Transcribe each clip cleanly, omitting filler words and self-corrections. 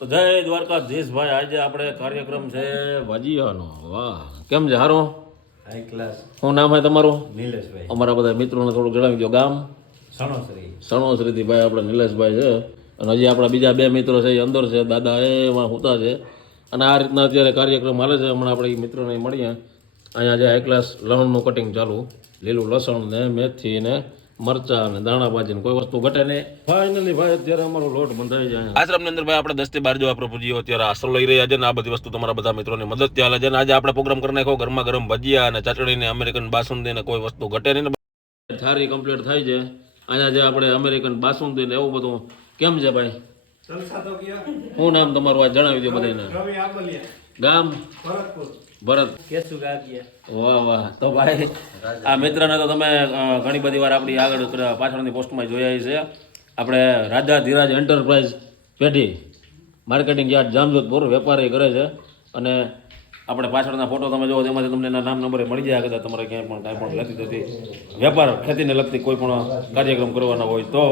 જય દ્વારકાધીશભાઈ, આજે આપણે કાર્યક્રમ છે ભજીયાનો. વાહ, કેમ છે? હારો? High class. શું નામ છે તમારું? નિલેશભાઈ. અમારા બધા મિત્રોને થોડું જણાવી દો. ગામ સણોસરીથી ભાઈ આપણે નિલેશભાઈ છે. અને હજી આપણા બીજા બે મિત્રો છે એ અંદર છે, દાદા એમાં હોતા છે. અને આ રીતના અત્યારે કાર્યક્રમ હાલે છે. હમણાં આપણે એ મિત્રોને મળીએ. અહીંયા જે હાઈ ક્લાસ લસણનું કટિંગ ચાલુ, લીલું લસણ ને મેથી ને મરચા અને દાણા ભાજી ને કોઈ વસ્તુ ઘટે નહીં. ફાઇનલી ભાઈ અત્યારે અમારો લોટ બંધાઈ જાય. આશ્રમની અંદર ભાઈ આપણે 10 થી 12 જેવા પ્રભુજીઓ અત્યારે આશરો લઈ રહ્યા છે ને આ બધી વસ્તુ તમારા બધા મિત્રોની મદદ ચાલે છે. આજે આપણે પ્રોગ્રામ કરી નાખ્યો, ગરમા ગરમ ભજીયા અને ચટણી ને અમેરિકન બાસુંદી ને કોઈ વસ્તુ ઘટે નહીં. થારી કમ્પ્લીટ થાય છે. અહીંયા જે આપણે અમેરિકન બાસુંદી ને એવું બધું. કેમ છે ભાઈ? શું નામ તમારું આ જણાવી દો બધાને. ગામ ભરત. વાહ વાહ. તો ભાઈ આ મિત્રને તો તમે ઘણી બધી વાર આપણી આગળ પાછળની પોસ્ટમાં જોયા છે. આપણે રાજા ધીરાજ એન્ટરપ્રાઇઝ પેઢી માર્કેટિંગ યાર્ડ જામજોધપુર વેપારી કરે છે. અને આપણે પાછળના ફોટો તમે જોવો તેમાંથી તમને એના નામ નંબરે મળી જાય. કદાચ તમારે ક્યાંય પણ કાંઈ પણ લખી થતી વેપાર ખેતીને લગતી કોઈ પણ કાર્યક્રમ કરવાના હોય તો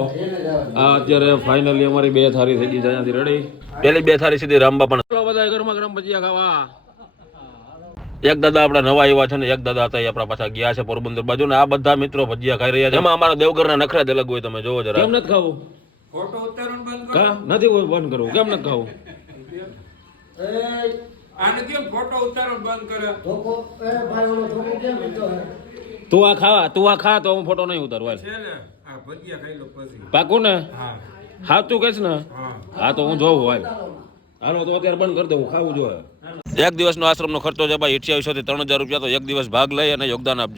આ અત્યારે ફાઇનલી અમારી 2 થાળી થઈ ગઈ છે અહીંયાથી રેડી. પેલી 2 થાળી સીધી રામબાપા. ચલો બધા ગરમા ગરમ ભજીયા ખાવા. એક દાદા આપણા નવા આવ્યા છે ને એક દાદા હતા એ આપણા પાછા ગયા છે પોરબંદર બાજુ ને આ બધા મિત્રો ભજીયા ખાઈ રહ્યા છે. એમાં અમારા દેવઘરના નખરા જ અલગ હોય. તમે જોવો જરા. કેમ નથી ખાવું? ફોટો ઉતારવાનું બંધ કરો. નથી બંધ કરવું. કેમ નથી ખાવું? આને કેમ ફોટો ઉતારવાનું બંધ કરે? ધોકો એ ભાઈ ઓલો ધોકો કેમ લીધો હે? તું આ ખા તો હું ફોટો નહીં ઉતારવા. છે ને આ ભજીયા ખાઈ લો પછી. પાકું ને? હા. સાચું કહેશ ને? હા તો હું જોઉં. હાલો તો અત્યારે બંધ કરી દઉં. ખાવું જોઈએ. એક દિવસનો આશ્રમનો ખર્ચો છે ભાઈ 2800 થી 3000 રૂપિયા. તો એક દિવસ ભાગ લઈ અને યોગદાન આપજો.